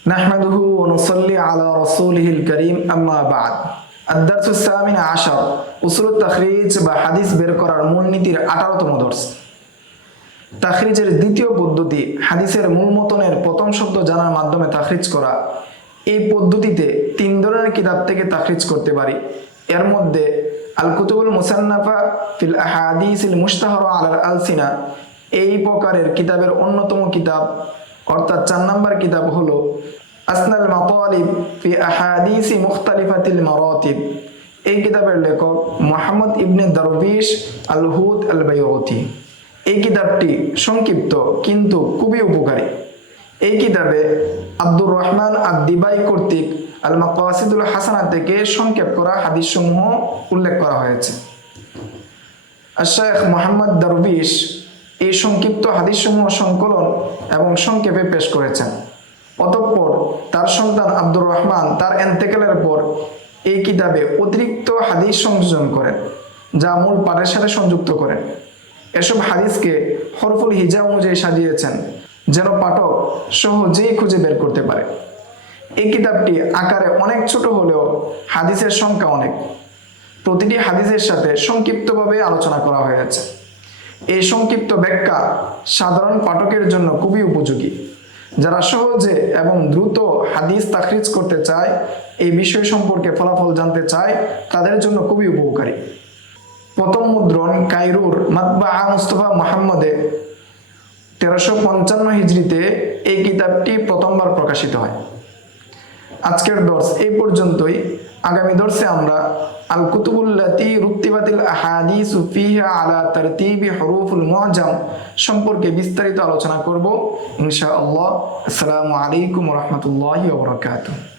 نحمده ونصلي على رسوله الكريم أما بعد الدرس الثامن عشر উসুল তাখরিজ বা হাদিস বের করার মূলনীতির আঠারোতম দর্শ তাখরিজের দ্বিতীয় পদ্ধতি হাদিসের মূল মতনের প্রথম শব্দ জানার মাধ্যমে তাখরিজ করা এই পদ্ধতিতে তিন ধরনের কিতাব থেকে তাখরিজ করতে পারি এর মধ্যে আল কুতুবুল মুসান্নাফা ফিল আহাদিসিল মুস্তাহর আলাল আলসিনা এই প্রকারের কিতাবের অন্যতম কিতাব অর্থাৎ চার নম্বর কিতাব হলো আসনাল মাতালিব ফি আহাদিসি মুখতালিফাতিল মারাতিব। এই কিতাবের লেখক মোহাম্মদ ইবনে দরবিশ আল হুদ আল বাইয়তি এই কিতাবটি সংক্ষিপ্ত কিন্তু খুবই উপকারী। এই কিতাবে আব্দুর রহমান আদ দিবাই কর্তৃক আল মাকাসিদুল হাসানা থেকে সংক্ষেপ করা হাদিসসমূহ উল্লেখ করা হয়েছে। শেখ মোহাম্মদ দরবিশ এই সংক্ষিপ্ত হাদিসসমূহ সংকলন এবং সংক্ষেপে পেশ করেছেন। অতঃপর তার সন্তান আব্দুর রহমান তার এন্তেকালের পর এই কিতাবে অতিরিক্ত হাদিস সংযোজন করেন, যা মূল পাঠের সাথে সংযুক্ত করেন। এসব হাদিসকে হরফুল হিজা অনুযায়ী সাজিয়েছেন, যেন পাঠক সহজেই খুঁজে বের করতে পারে। এই কিতাবটি আকারে অনেক ছোট হলেও হাদিসের সংখ্যা অনেক। প্রতিটি হাদিসের সাথে সংক্ষিপ্তভাবে আলোচনা করা হয়েছে। এই সংক্ষিপ্ত ব্যাখ্যা সাধারণ পাঠকের জন্য খুবই উপযোগী। যারা সহজে এবং দ্রুত হাদিস তাখরিজ করতে চায়, এই বিষয় সম্পর্কে ফলাফল জানতে চায়, তাদের জন্য খুবই উপকারী। প্রথম মুদ্রণ কাইরুর মাতবা মুস্তফা মোহাম্মদে তেরোশো পঞ্চান্ন হিজড়িতে এই কিতাবটি প্রথমবার প্রকাশিত হয়। আজকের দর্শ এই পর্যন্তই। আগামী দর্শে আমরা আল কুতুবুল্লাতি রুক্তিবাতিল আহাদিস ফিহা আলা তারতিবি হরুফুল মুআজাম সম্পর্কে বিস্তারিত আলোচনা করব। ইনশাআল্লাহ। আসসালামু আলাইকুম রহমতুল্লাহি ওয়া বারাকাতুহু।